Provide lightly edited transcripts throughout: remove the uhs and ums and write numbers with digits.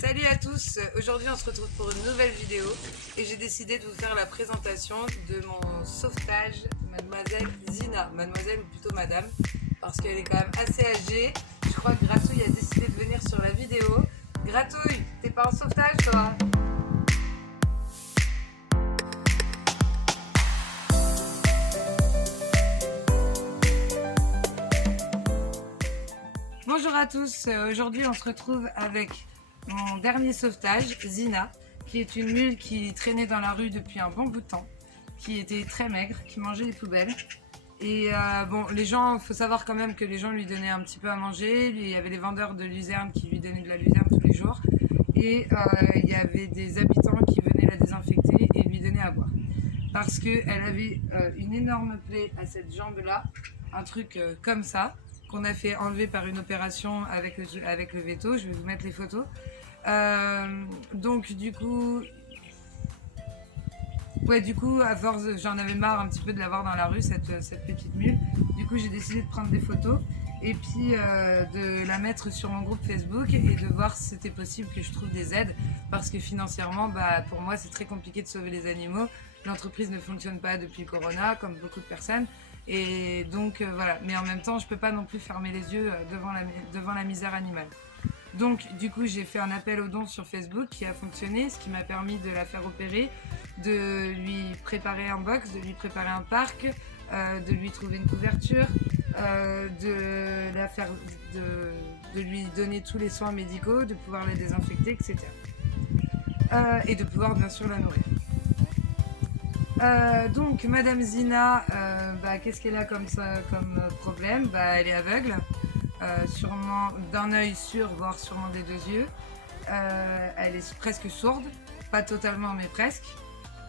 Salut à tous, aujourd'hui on se retrouve pour une nouvelle vidéo et j'ai décidé de vous faire la présentation de mon sauvetage, mademoiselle Zina, mademoiselle ou plutôt madame, parce qu'elle est quand même assez âgée. Je crois que Gratouille a décidé de venir sur la vidéo. Gratouille, t'es pas en sauvetage toi? Bonjour à tous, aujourd'hui on se retrouve avec mon dernier sauvetage, Zina, qui est une mule qui traînait dans la rue depuis un bon bout de temps, qui était très maigre, qui mangeait les poubelles. Et bon, les gens, il faut savoir quand même que les gens lui donnaient un petit peu à manger. Il y avait les vendeurs de luzerne qui lui donnaient de la luzerne tous les jours. Et il y avait des habitants qui venaient la désinfecter et lui donner à boire. Parce qu'elle avait une énorme plaie à cette jambe-là, un truc comme ça, qu'on a fait enlever par une opération avec le veto. Je vais vous mettre les photos. Donc du coup, à force, j'en avais marre un petit peu de la voir dans la rue, cette petite mule. Du coup, j'ai décidé de prendre des photos et puis de la mettre sur mon groupe Facebook et de voir si c'était possible que je trouve des aides. Parce que financièrement, pour moi, c'est très compliqué de sauver les animaux. L'entreprise ne fonctionne pas depuis le corona, comme beaucoup de personnes. Et donc voilà, mais en même temps, je ne peux pas non plus fermer les yeux devant la misère animale. Donc du coup, j'ai fait un appel aux dons sur Facebook qui a fonctionné, ce qui m'a permis de la faire opérer, de lui préparer un box, de lui préparer un parc, de lui trouver une couverture, de lui donner tous les soins médicaux, de pouvoir la désinfecter, etc. Et de pouvoir bien sûr la nourrir. Donc Madame Zina, qu'est-ce qu'elle a comme problème? Elle est aveugle, sûrement d'un œil sûr, voire sûrement des deux yeux. Elle est presque sourde, pas totalement mais presque.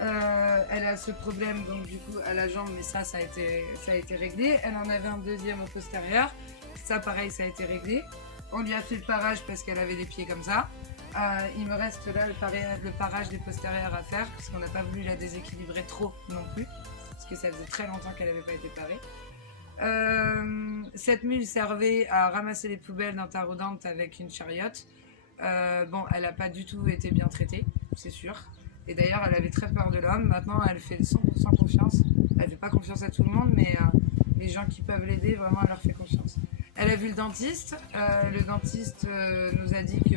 Elle a ce problème donc du coup à la jambe, mais ça a été réglé. Elle en avait un deuxième au postérieur, ça pareil ça a été réglé. On lui a fait le parage parce qu'elle avait des pieds comme ça. Il me reste là le parage des postérieurs à faire parce qu'on n'a pas voulu la déséquilibrer trop non plus parce que ça faisait très longtemps qu'elle n'avait pas été parée. Cette mule servait à ramasser les poubelles dans Taroudante avec une chariote. Elle n'a pas du tout été bien traitée, c'est sûr. Et d'ailleurs, elle avait très peur de l'homme. Maintenant, elle fait 100% confiance. Elle ne fait pas confiance à tout le monde, mais les gens qui peuvent l'aider, vraiment, elle leur fait confiance. Elle a vu le dentiste. Le dentiste nous a dit que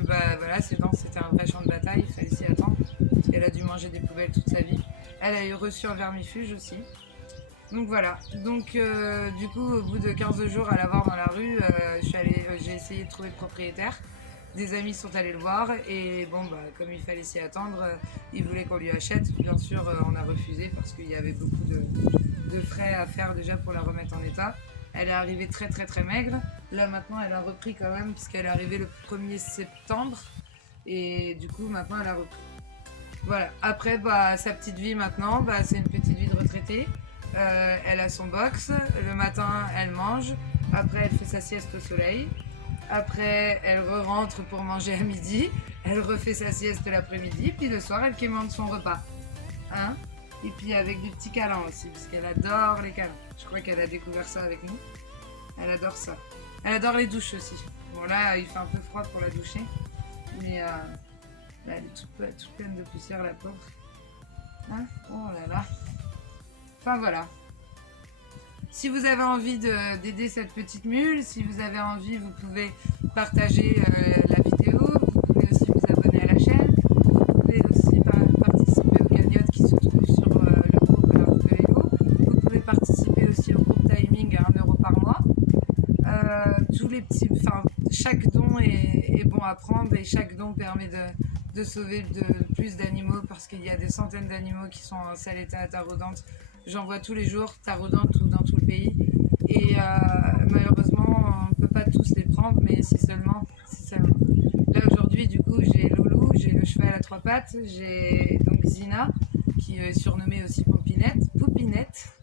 ses dents, c'était un vrai champ de bataille. Il fallait s'y attendre. Parce qu'elle a dû manger des poubelles toute sa vie. Elle a reçu un vermifuge aussi. Donc voilà. Donc du coup, au bout de 15 jours à la voir dans la rue, j'ai essayé de trouver le propriétaire. Des amis sont allés le voir et comme il fallait s'y attendre, ils voulaient qu'on lui achète. Bien sûr, on a refusé parce qu'il y avait beaucoup de frais à faire déjà pour la remettre en état. Elle est arrivée très très très maigre. Là maintenant, elle a repris quand même puisqu'elle est arrivée le 1er septembre et du coup maintenant elle a repris. Voilà. Après, sa petite vie maintenant, c'est une petite vie de retraitée. Elle a son box. Le matin, elle mange. Après, elle fait sa sieste au soleil. Après, elle rentre pour manger à midi. Elle refait sa sieste l'après-midi. Puis le soir, elle quémande son repas. Hein? Et puis avec des petits câlins aussi, parce qu'elle adore les câlins. Je crois qu'elle a découvert ça avec nous. Elle adore ça. Elle adore les douches aussi. Bon là, il fait un peu froid pour la doucher. Mais elle est toute pleine de poussière, la pauvre. Hein? Oh là là. Enfin voilà. Si vous avez envie d'aider cette petite mule, si vous avez envie, vous pouvez partager la vidéo, vous pouvez aussi vous abonner à la chaîne, vous pouvez aussi participer aux cagnottes qui se trouvent sur le groupe La Route de Hello, vous pouvez participer aussi au groupe Timing à 1 € par mois. Chaque don est bon à prendre et chaque don permet de sauver plus d'animaux parce qu'il y a des centaines d'animaux qui sont en sale état à Taroudante. J'en vois tous les jours, Taroudante ou dans tout le pays. Et malheureusement, on ne peut pas tous les prendre, mais si seulement. Là aujourd'hui, du coup, j'ai Loulou, j'ai le cheval à 3 pattes, j'ai donc Zina, qui est surnommée aussi Poupinette,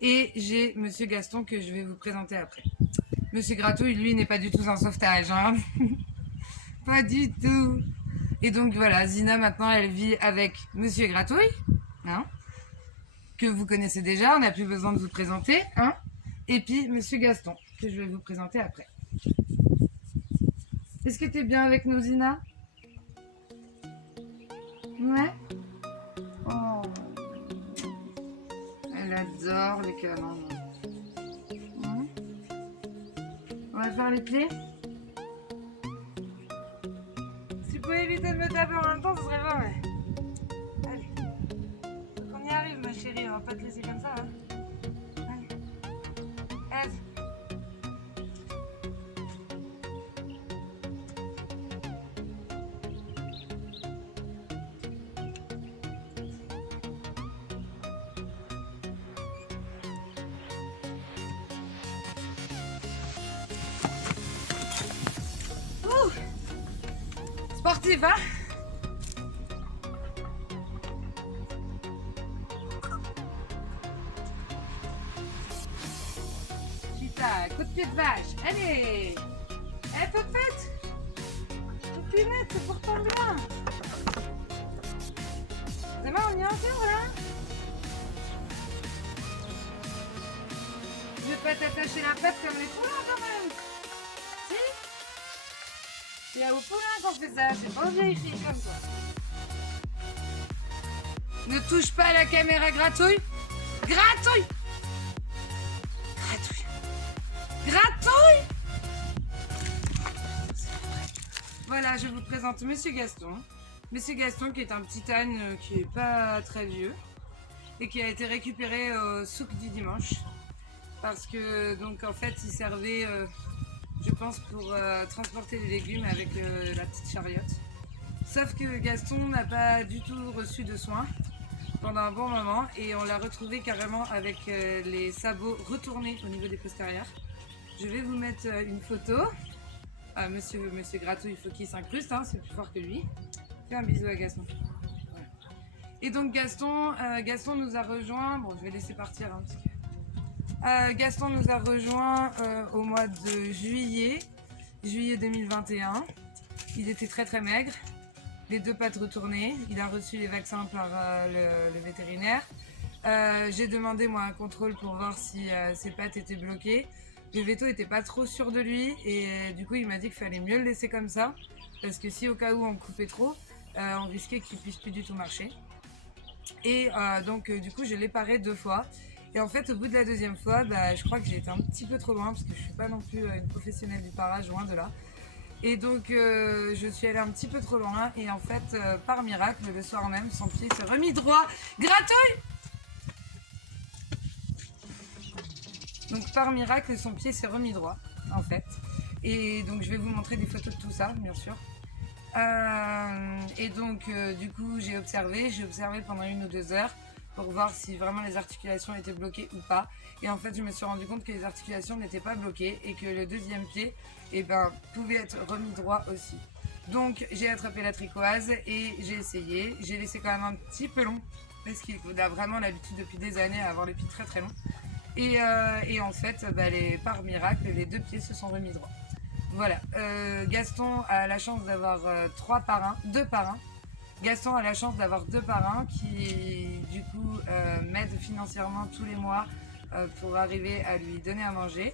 et j'ai Monsieur Gaston que je vais vous présenter après. Monsieur Gratouille, lui, n'est pas du tout un sauvetage, hein. Pas du tout. Et donc voilà, Zina maintenant, elle vit avec Monsieur Gratouille, hein, que vous connaissez déjà, on n'a plus besoin de vous présenter, hein. Et puis Monsieur Gaston, que je vais vous présenter après. Est-ce que tu es bien avec nous, Zina? Ouais. Oh. Elle adore les câlins. On va faire les pieds. Si vous pouvez éviter de me taper en même temps, ce serait bon, ouais. Allez. On y arrive, ma chérie. On va pas te laisser comme ça, hein. Allez. Aise. Sportif, hein? Putain, coup de pied de vache. Allez! Eh, Popette! Poupinette, c'est pour ton bien. Demain, on y encore, là? Je vais pas t'attacher la patte comme les poulets, quand même. Si? C'est aux poulains qu'on fait ça, c'est pas aux vieilles filles comme toi. Ne touche pas à la caméra, gratouille. Gratouille. Gratouille. Gratouille. Voilà, je vous présente Monsieur Gaston. Monsieur Gaston qui est un petit âne qui est pas très vieux et qui a été récupéré au souk du dimanche. Parce que, donc en fait, il servait... je pense pour transporter les légumes avec la petite chariote. Sauf que Gaston n'a pas du tout reçu de soins pendant un bon moment et on l'a retrouvé carrément avec les sabots retournés au niveau des postérieurs. Je vais vous mettre une photo. Ah, monsieur Gratouille, il faut qu'il s'incruste, hein, c'est plus fort que lui. Fais un bisou à Gaston. Voilà. Et donc Gaston nous a rejoint. Bon, je vais laisser partir un petit peu. Gaston nous a rejoint au mois de juillet 2021. Il était très très maigre, les deux pattes retournées. Il a reçu les vaccins par le vétérinaire. J'ai demandé moi un contrôle pour voir si ses pattes étaient bloquées. Le véto était pas trop sûr de lui et du coup il m'a dit qu'il fallait mieux le laisser comme ça parce que si au cas où on coupait trop, on risquait qu'il puisse plus du tout marcher. Et donc du coup je l'ai paré 2 fois. Et en fait, au bout de la 2e fois, je crois que j'ai été un petit peu trop loin parce que je suis pas non plus une professionnelle du parage, loin de là. Et donc, je suis allée un petit peu trop loin. Et en fait, par miracle, le soir même, son pied s'est remis droit. Gratouille! Donc, par miracle, son pied s'est remis droit, en fait. Et donc, je vais vous montrer des photos de tout ça, bien sûr. Et donc, du coup, j'ai observé pendant 1 ou 2 heures. Pour voir si vraiment les articulations étaient bloquées ou pas. Et en fait, je me suis rendu compte que les articulations n'étaient pas bloquées et que le 2e pied pouvait être remis droit aussi. Donc, j'ai attrapé la trichoise et j'ai essayé. J'ai laissé quand même un petit peu long parce qu'il a vraiment l'habitude depuis des années à avoir les pieds très très longs. Et en fait, par miracle, les 2 pieds se sont remis droits. Voilà. Gaston a la chance d'avoir 2 parrains. Gaston a la chance d'avoir 2 parrains qui, du coup, m'aident financièrement tous les mois pour arriver à lui donner à manger.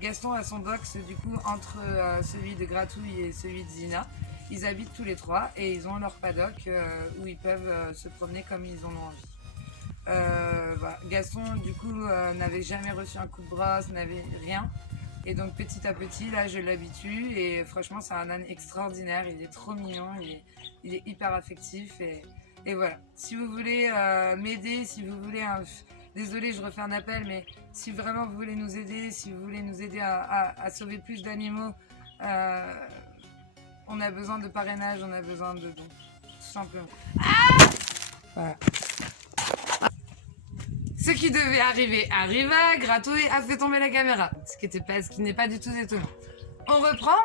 Gaston a son box, du coup, entre celui de Gratouille et celui de Zina. Ils habitent tous les 3 et ils ont leur paddock où ils peuvent se promener comme ils en ont envie. Voilà. Gaston, du coup, n'avait jamais reçu un coup de brosse, n'avait rien. Et donc petit à petit, là, je l'habitue et franchement, c'est un âne extraordinaire. Il est trop mignon, il est hyper affectif et voilà. Si vous voulez m'aider, si vous voulez... Désolée, je refais un appel, mais si vraiment vous voulez nous aider, si vous voulez nous aider à sauver plus d'animaux, on a besoin de parrainage, on a besoin de dons, tout simplement. Voilà. Ce qui devait arriver arriva, Gratouille a fait tomber la caméra, ce qui n'est pas du tout étonnant. On reprend.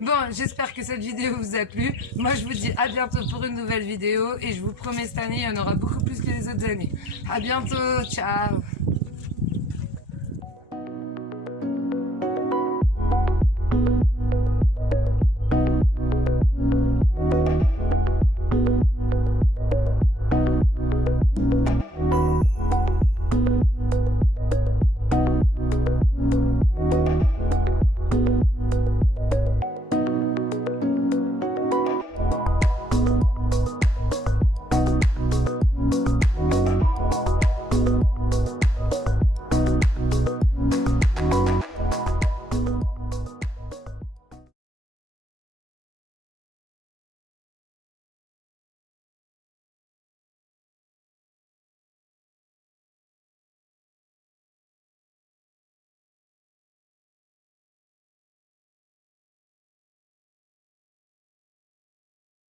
Bon, j'espère que cette vidéo vous a plu. Moi, je vous dis à bientôt pour une nouvelle vidéo et je vous promets cette année, il y en aura beaucoup plus que les autres années. À bientôt, ciao. Thank